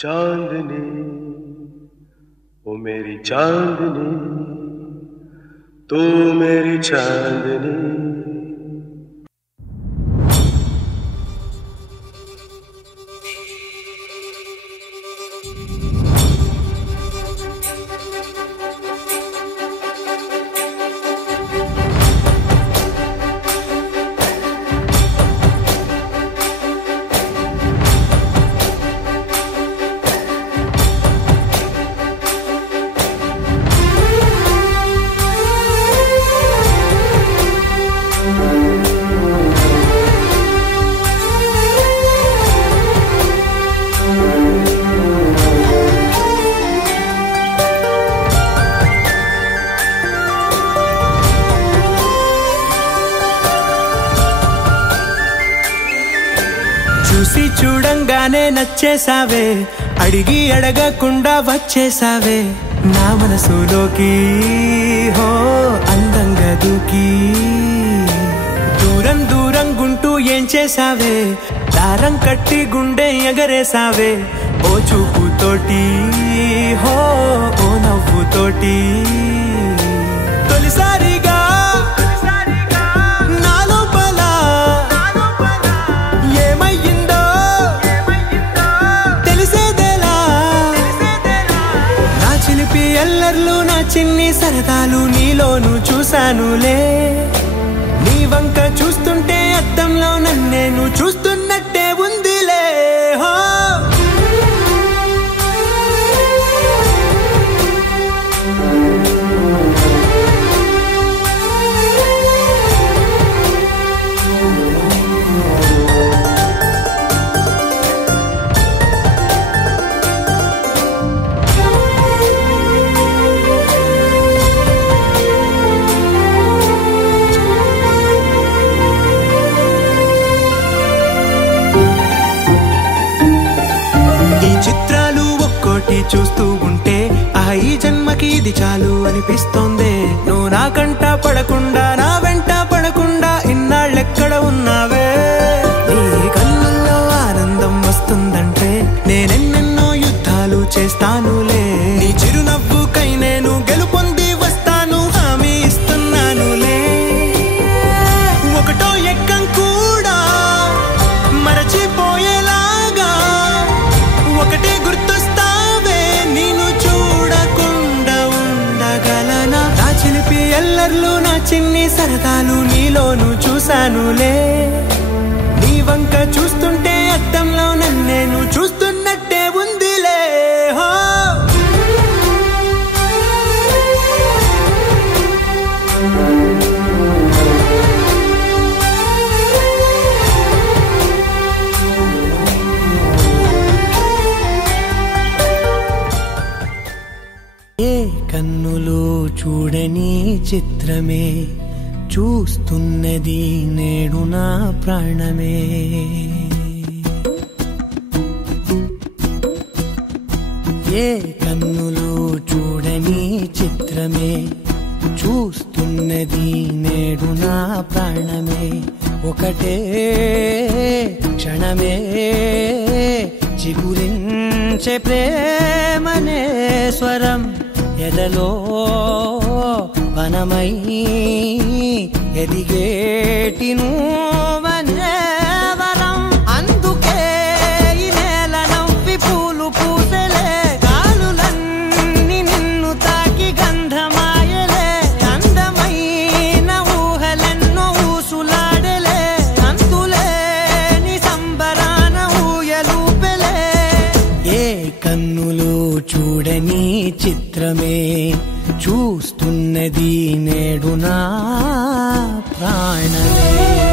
चांदनी ओ मेरी चांदनी तू मेरी चांदनी చూసి చూడంగానే నచ్చేసావే అడిగి అడగకుండా వచ్చేసావే నా మనసులోకి హో అందంగా దూకి దూరం దూరం గుంటూ ఏం చేసావే దారం కట్టి గుండె ఎగరేసావే ఓ చూపుతోటి హో ఓ నవ్వుతోటి తొలిసారిగా ఎల్లర్లు నా చిన్ని సరదాలు నీలోను చూశానులే నీ వంక చూస్తుంటే అద్దంలో నన్నేను చూస్తున్నట్టే ఉందిలే హో చిత్రాలు ఒక్కోటి చూస్తూ ఉంటే ఈ జన్మకి ఇది చాలు అనిపిస్తోంది నువ్వు నా కంట పడకుండా నా వెంట పడకుండా ఇన్నాళ్ళెక్కడ ఉన్నావే నీ కళ్ళల్లో ఆనందం వస్తుందంటే నేనెన్నెన్నో యుద్ధాలు చేస్తానులే నీ చిరునవ్వుకై నేను గెలుపొంది వస్తాను హామీ ఇస్తున్నానులే ఒకటో ఎక్కం కూడా మరచిపోయేలాగా ఒకటే గుర్తొస్తావే నేను చూడకుండా ఉండగలనా నా చిలిపి ఎల్లర్లు నా చిన్ని సరదాలు నీలోను చూశానులే నీ వంక చూస్తుంటే అద్దంలో నన్నేను చూస్తున్నట్టే ఉందిలే హో ఏ కన్నులు చూడని చిత్రమే చూస్తున్నది నేడు నా ప్రాణమే ఏ కన్నులు చూడని చిత్రమే చూస్తున్నది నేడు నా ప్రాణమే ఒకటే క్షణమే చిగురించే ప్రేమనే స్వరం ఎదలో వనమై ఎదిగేటి నువ్వనే వరం అందుకే ఈ నేల నవ్వి పూలు పూసలే గాలులన్నీ నిన్ను తాకి గంధమాయలే అందమైన ఊహలెన్నో ఊసులాడలే అంతులేని సంబరాన ఊయలూపెలే ఏ కన్నులు చూడని చిత్రమే చూస్తున్నది నేడు నా ప్రాణమే